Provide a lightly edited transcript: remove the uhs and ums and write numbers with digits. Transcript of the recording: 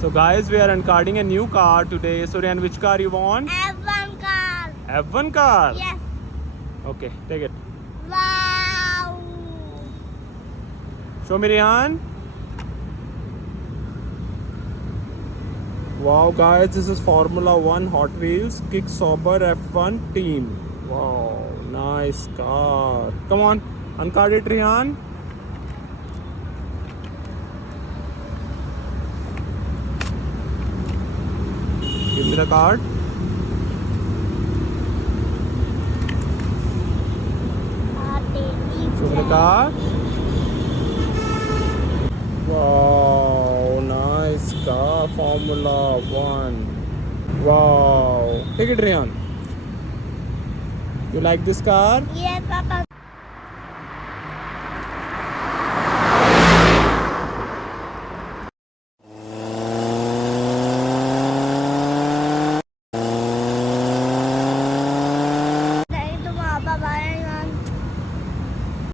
So guys, we are uncarding a new car today. So Rihan, which car you want? F1 car. F1 car? Yes. Okay, take it. Wow. Show me Rihan. Wow guys, this is Formula 1 Hot Wheels Kick Sauber F1 team. Wow, nice car. Come on, uncard it Rihan. Give me the card. Show me the car. Wow, nice car, Formula 1. Wow. Take it, Rihan. You like this car? Yes, Papa.